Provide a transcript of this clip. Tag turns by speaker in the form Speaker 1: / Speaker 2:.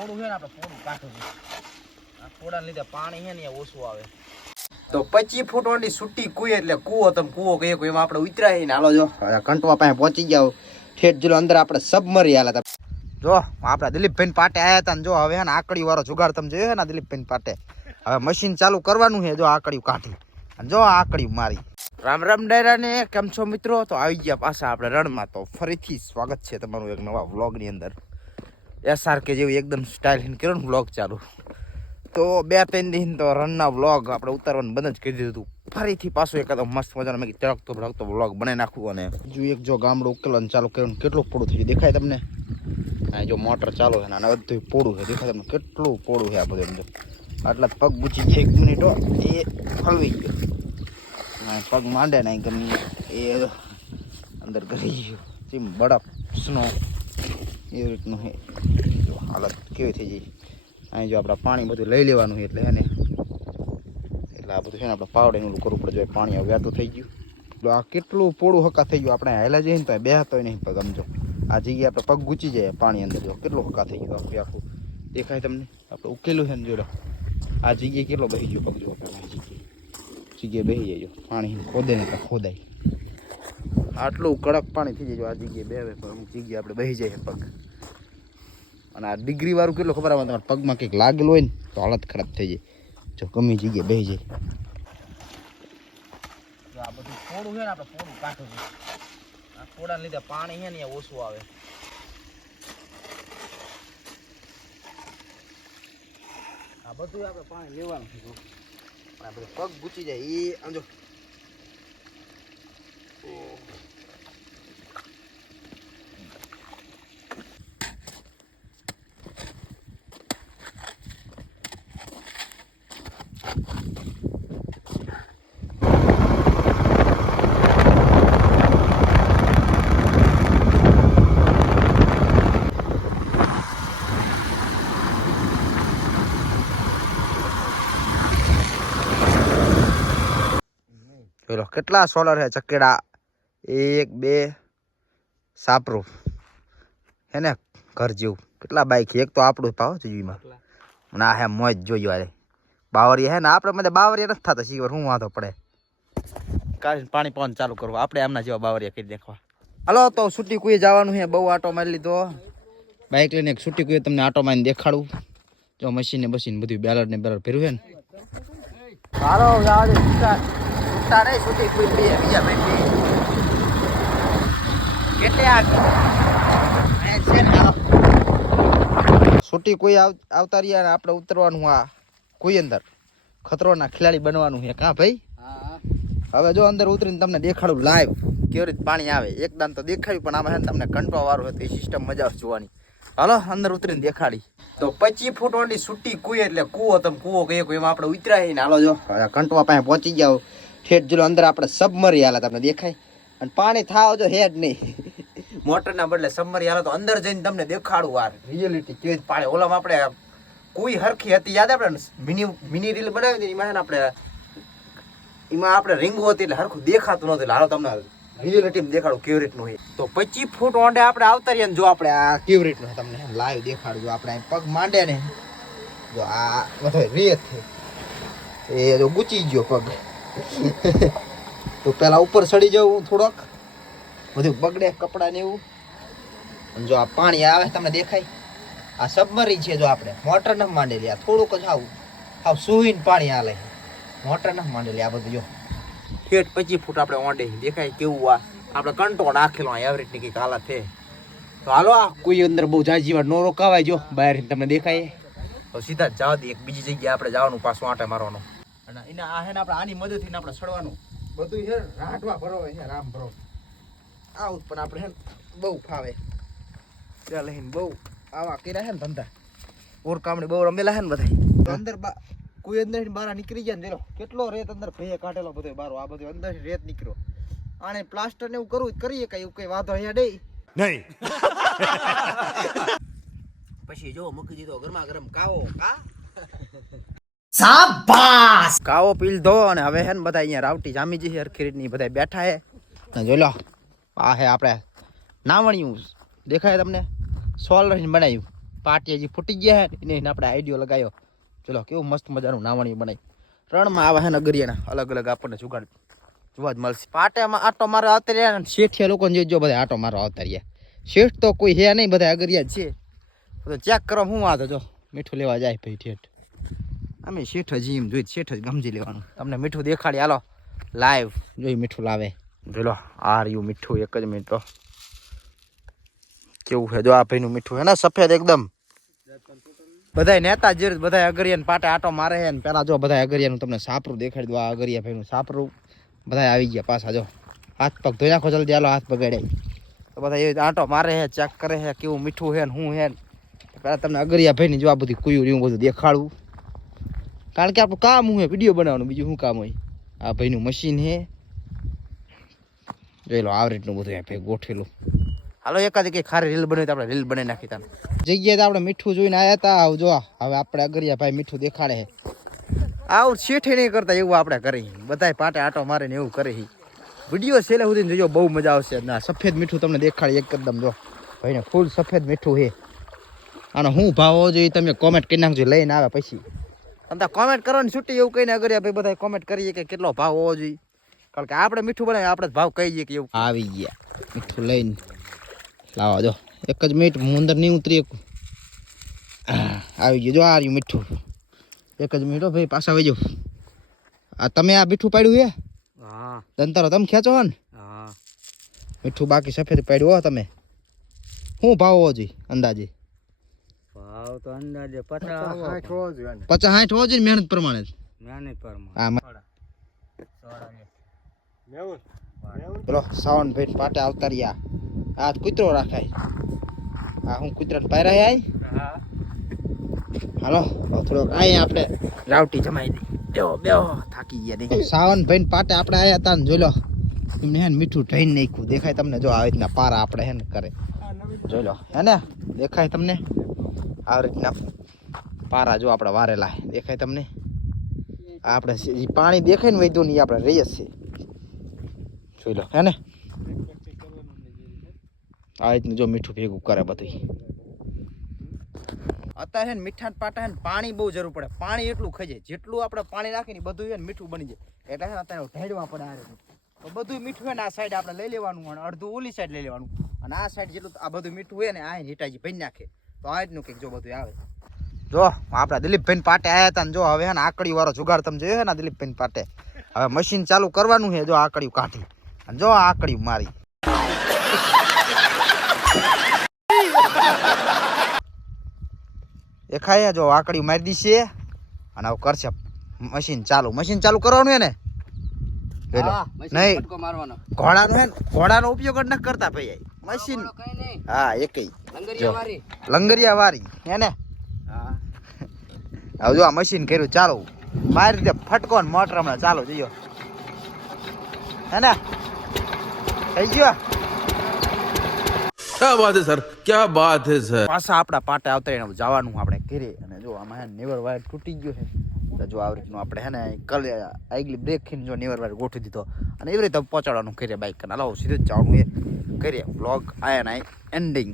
Speaker 1: થોડું છે ને આપણે થોડું કાઢું. આ થોડાને લીધે પાણી છે ને ઓછું આવે.
Speaker 2: તો પચીસ ફૂટ વાળી સુટી કુઈ એટલે કૂવો, તમે કૂવો કહીએ, કોઈ એમાં આપણે ઉતરાય ને હાલો જો કંટવા પાસે પહોંચી જાવ ઠેઠ જેલો અંદર આપણે સબમરી હાલે તમે જો, આપણા દિલીપભાઈ પાટે આયા હતા ને જો, હવે ને આકડી વાળો જુગાડ તમે જોયો ને દિલીપભાઈ પાટે? હવે મશીન ચાલુ કરવાનું છે, જો આકડીયું કાઢી. અને જો આકડીયું મારી. રામ રામ ડેરા ને કેમ છો મિત્રો? તો આવી ગયા પાછા આપણે રણમાં. તો ફરીથી સ્વાગત છે તમારું એક નવા વ્લોગની અંદર. એસઆર કે જેવી એકદમ સ્ટાઇલ કર્યો ને બ્લોગ ચાલુ. તો બે ત્રણ દિન તો રનના વ્લોગ આપણે ઉતારવાનું બંધ જ કરી દીધું હતું ફરીથી પાછું એકાદો મસ્ત મજાનો મેં ચળકતો ભડકતો બ્લોગ બનાવી નાખવું અને હજુ એક જો ગામડું ઉકેલવાનું ચાલુ કર્યું કેટલું પોડું થયું દેખાય તમને? આ જો મોટર ચાલુ છે ને આને બધું પોડું છે. દેખાય તમને કેટલું પોડું છે આ બધું જો. આટલા પગ બૂચી છે એક મિનિટ એ હલવી ગયો. પગ માંડે ને ગમી એ અંદર કરી ગયો. બરફ સ્નો એવી રીતનું છે. જો હાલત કેવી થઈ જાય અહીં જો આપણે પાણી બધું લઈ લેવાનું છે એટલે હે એટલે આ બધું છે ને આપણે પાવડે ઓલું કરવું પડે. જો પાણી હવે વહેતું થઈ ગયું. આ કેટલું પોળું હકા થઈ ગયું. આપણે હેલા જઈએ ને તો બે હતો નહીં પગ સમજો આ જગ્યાએ આપણે પગ ગૂંચી જાય પાણી અંદર જો. કેટલું હકા થઈ ગયું આખું આખું. દેખાય તમને? આપણે ઉકેલું છે ને જો આ જગ્યાએ કેટલો બહી ગયો પગ જો જગ્યાએ. બેસી જાય પાણી ખોદે ને તો ખોદાય. આટલું કડક પાણી થઈ જાય આ જગ્યાએ બે હવે જગ્યાએ આપણે બહી જાય પગ. અને આ ડિગ્રી વાળું કેટલું ખબર આવે? તમારા પગમાં કંઈક લાગેલું હોય ને, તો હાલત ખરાબ થઈ જાય. જો ગમે જગ્યાએ બેસી જાય
Speaker 1: આ બધું થોડું છે ને, આપણે થોડું કાઢવું છે. આ થોડાને લીધે પાણી છે ને એ ઓછું આવે. આ બધું આપણે પાણી લેવાનું છે, જો.
Speaker 2: પણ આ બધું પગ ગુચી જાય એ આમ પેલો કેટલા સોલર છે ચકેડા? એક બે સાપરું. હે ને ઘર જેવું. કેટલા બાઇક એક તો આપણું પાવ જીવીમાં. ના હે મોજ જોયું અરે બાવરિયા હે ને? આપણે મને બાવરિયા નથી થતા શીખર શું વાંધો પડે. કાઢીને પાણી પવન ચાલુ કરવું. આપણે એમના જેવા બાવરિયા કરી દેખવા. હાલો તો સુટી કુએ જવાનું છે. બહુ આટો મારી લીધો. બાઇક લઈને એક સુટી કુએ તમને આટો મારીને દેખાડું. જો મશીન ને બસીને બધું બેલર ને બેલર ફેરવું છે ને. હાલો નહીં સુટી કુઈ બે બીજા બેઠી કેટલે આ કોઈ આવતા રહ્યા ને આપણે ઉતરવાનું આ કોઈ અંદર. ખતરોના ખેલાડી બનવાનું છે. કાં ભાઈ? હવે જો અંદર ઉતરીને તમને દેખાડું લાઈવ કેવી રીતે પાણી આવે. એકદમ તો દેખાડ્યું પણ આમાં તમને કંટવા વાળું હતું. એ સિસ્ટમ મજા આવશે જોવાની. હાલો અંદર ઉતરીને દેખાડી. તો પચીસ ફૂટ વાળી સુટી કુઈ એટલે કૂવો તમે કૂવો કહીએ કોઈ એમાં આપણે ઉતરાય ને. હાલો જો. કંટવા પાસે પહોંચી જાવ ઠેઠ જેલો અંદર આપણે સબમરી હાલે તમને દેખાય? અને પાણી થાવ જો હેડ નહીં. મોટરના બદલે સબમરી તો અંદર જઈને તમને દેખાડું વાર. રિયલિટી કેવી પાણી ઓલામાં આપણે કોઈ હરખી હતી યાદ આપણે મિની મિની રીલ બનાવી હતી એમાં આપણે એમાં આપણે રીંગો હતી એટલે હરખું દેખાતું નહોતું એટલે હાલો તમને રિયલિટી દેખાડું કેવી રીતનું હોય. તો પચીસ ફૂટ ઓંડે આપણે આવતા રહીએ ને જો આપણે આ કેવી રીતનું તમને લાઈવ દેખાડું જો આપણે પગ માંડે ને જો આ બધો રેત એ જો ગુચી ગયો પગ. તો પેલા ઉપર ચડી જવું થોડોક. બધું બગડે કપડાં ને એવું. અને જો આ પાણી આવે તમને દેખાય. આ સબમરીન છે જો આપણે. મોટર ન માંડેલી. આ થોડુંક જ આવું. આવ સુહીને પાણી આલે. મોટર ન માંડેલી આ બધું જો. ઠેઠ પચીસ ફૂટ આપણે ઓંડે. દેખાય કેવું આ. આપણે કંટો નાખેલો આ એવરેજની કંઈક હાલત છે. તો હાલો આ. કોઈ અંદર બહુ જાજી વાર નો રોકાવાય જો. બહાર તમને દેખાય. તો સીધા જ જવા દઈએ એક બીજી જગ્યાએ આપણે જવાનું પાછું આંટે મારવાનું. અને એના આ હે ને આપણે આની મદદથી આપણે સડવાનું. બધું છે રાટવા ભરો છે રામ ભરો. આવું પણ આપણે હે બહુ ફાવે. ત્યાં લઈને બહુ આવા કર્યા છે ને ધંધા. ઓર કામડી બહુ રમેલા છે ને બધા અંદર બા કોઈ અંદર બહાર નીકળી જાય ને દેલો કેટલો રેત અંદર ભેય કાઢેલો બધો બારો. આ બધો અંદર રેત નીકળ્યો. આને પ્લાસ્ટર ને એવું કરવું જ કરીએ કઈ એવું કઈ વાંધો અહીંયા નહીં.
Speaker 3: નહીં.
Speaker 2: પછી જો મૂકી દીધો ગરમા ગરમ કાવો કા?
Speaker 3: શાબાશ!
Speaker 2: કાવો પીલ ધો અને હવે હે ને બધા અહીંયા રાવટી જામી હેર હરખી ની બધા બેઠા હે ને જો લો, આ હે આપણે નાવણિયું. દેખાય તમને? સોલ રહીને બનાવ્યું. પાટી હજી ફૂટી ગયા હે એને આપણે આઈડિયો લગાવ્યો. ચલો કેવું મસ્ત મજાનું નાવણી બનાવ્યું. રણમાં આવા હે ને અલગ અલગ આપણને જુગાડ જોવા જ મળશે. પાટામાં આટો મારો આવતા રહ્યા શેઠિયા લોકોને જે બધા આટો મારો આવતા રહ્યા. શેઠ તો કોઈ હે નહીં, બધા અગરિયા છે. તો ચેક કરો હું વાંધો જો, મીઠું લેવા જાય ભાઈ ઠેઠ. અમે શેઠ જ એમ જોઈ શેઠ જ ગમજી લેવાનું. તમને મીઠું દેખાડી હાલો. લાઈવ જોઈ મીઠું લાવે. જોઈ લો આ રહ્યું મીઠું એક જ મિનિટ કેવું છે? જો આ ભાઈનું મીઠું હે ને સફેદ એકદમ. બધાય નેતા જે બધા અગરિયાને પાટે આટો મારે છે ને પેલા જો બધા અગરિયાનું તમને સાપરું દેખાડી દો આ અગરિયા ભાઈનું સાપરું. બધા આવી ગયા પાછા જો. હાથ પગ ધોઈ નાખો જલ્દી હાલો હાથ બગાડે તો બધા એ આંટો મારે છે ચેક કરે છે કેવું મીઠું છે ને શું છે ને. પેલા તમને અગરિયા ભાઈની જો આ બધી કુયું એવું બધું દેખાડવું કારણ કે આપણું કામ હું વીડિયો બનાવવાનું બીજું શું કામ હોય? આ ભાઈનું મશીન હે. જોઈ લો આ રીતનું બધું આ ભાઈ ગોઠેલું હાલો એકાદ કંઈ ખારી રીલ બનાવી તો આપણે રીલ બનાવી નાખી તાને. જગ્યાએ તો આપણે મીઠું જોઈને આવ્યા હતા આવ જો હવે આપણે અગરિયા ભાઈ મીઠું દેખાડે છે આવું શેઠે નહીં કરતા એવું આપણે કરી. બધાય પાટે આટો મારે ને એવું કરે વીડિયો છેલ્લે સુધી જોજો બહુ મજા આવશે. ના સફેદ મીઠું તમને દેખાડે એકદમ જો. ભાઈને ફૂલ સફેદ મીઠું છે આનો શું ભાવ હોવો જોઈએ તમે કોમેન્ટ કરી નાખજો લઈને આવે પછી. અને કોમેન્ટ કરવાની છૂટી એવું કહીને અગર ભાઈ બધા કોમેન્ટ કરીએ કે કેટલો ભાવ હોવો જોઈએ. કારણ કે આપણે મીઠું બનાવીએ આપણે ભાવ કહીએ કે એવું. આવી ગયા. મીઠું લઈને. લાવો જો. એક જ મિનિટ હું અંદર નહીં ઉતરી આવી ગયું. જો આ રહ્યું મીઠું. એક જ મિનિટ ભાઈ પાછા જાઓ. આ તમે આ મીઠું પાડ્યું હે?
Speaker 1: હા.
Speaker 2: દંતારો તમે ખેંચો હો ને.
Speaker 1: હા.
Speaker 2: મીઠું બાકી સફેદ પાડ્યું હો તમે. શું ભાવ હોવો જોઈએ અંદાજે?
Speaker 1: ભાવ તો અંદાજે પચાસ
Speaker 2: પચાસ સાઠ હોવો જોઈએ મહેનત પ્રમાણે જ?
Speaker 1: મહેનત પર
Speaker 2: હા પેલો સાવન ભાઈ પાટે આવતા રહ્યા. આ કૂતરો રાખાય. આ હું કૂતરાને પાયરા આય? હાલો થોડોક આય આપણે. રાવટી જમાઈ દઈ બેહો બેહો થાકી ગયા નહીં સાવન ભાઈ પાટે આપણે આયા હતા ને જોઈ લો. એમને હે મીઠું ઢઈને નાખ્યું. દેખાય તમને જો આવી રીતના પારા આપણે હે કરે. જોઈ લો. હે ને? દેખાય તમને? આવી રીતના પારા જો આપણે વારેલા દેખાય તમને? આપણે પાણી દેખાય ને વૈદ્યું ને ઈ આપણે રહીએ છીએ. જોઈ લો, હે ને? આ રીતનું જો મીઠું ભેગું કરે બધું અત્યારે છે ને મીઠા પાટા છે ને પાણી બહુ જરૂર પડે. પાણી એટલું ખાઈ જેટલું આપણે પાણી રાખીને બધું છે ને મીઠું બની જાય. એટલે છે અત્યારે ઢેડવા પડે આ રીતે તો બધું મીઠું હોય ને આ સાઈડ આપણે લઈ લેવાનું અને અડધું ઓલી સાઈડ લઈ લેવાનું. અને આ સાઈડ જેટલું આ બધું મીઠું હોય ને આ હીટાજી ભરી નાખે. તો આ કંઈક જો બધું આવે. જો આપણા દિલીપભાઈ પાટે આવ્યા હતા ને જો હવે હે ને આકડી વાળો જુગાડ તમે જોયો ને દિલીપભાઈ પાટે? હવે મશીન ચાલુ કરવાનું છે જો આકડીયું કાઢી. અને જો આકડી મારી. એ ખાય જો આકડી મારી દીશે. અને હવે કરશે મશીન ચાલુ. મશીન ચાલુ કરવાનું હે ને? નહીં. ઘોડાનો હે ઘોડાનો ઉપયોગ જ ન કરતા ભાઈ મશીન. હા એકઈ
Speaker 1: લંગરિયા
Speaker 2: વારી. હે ને? જો આ મશીન કર્યું ચાલો. મારી રીતે ફટકો ને મોટર હમણાં ચાલો જોયો હે ને? થઈ ગયો?
Speaker 3: ક્યાં વાત છે સર? ક્યાં વાત છે સર?
Speaker 2: પાછા આપણા પાટા અવતરીને જવાનું આપણે ઘરે. અને જો આમાં નેવર વાયર તૂટી ગયો છે જો આ રીતનું આપણે હે ને કલ આગલી બ્રેક ખીને જો નેવર વાયર ગોઠવી દીધો. અને એવી રીતે પહોંચાડવાનું કરીએ બાઇક અને લાવો સીધું જ જવાનું એ. ઘરે બ્લોગ આયા ના એન્ડિંગ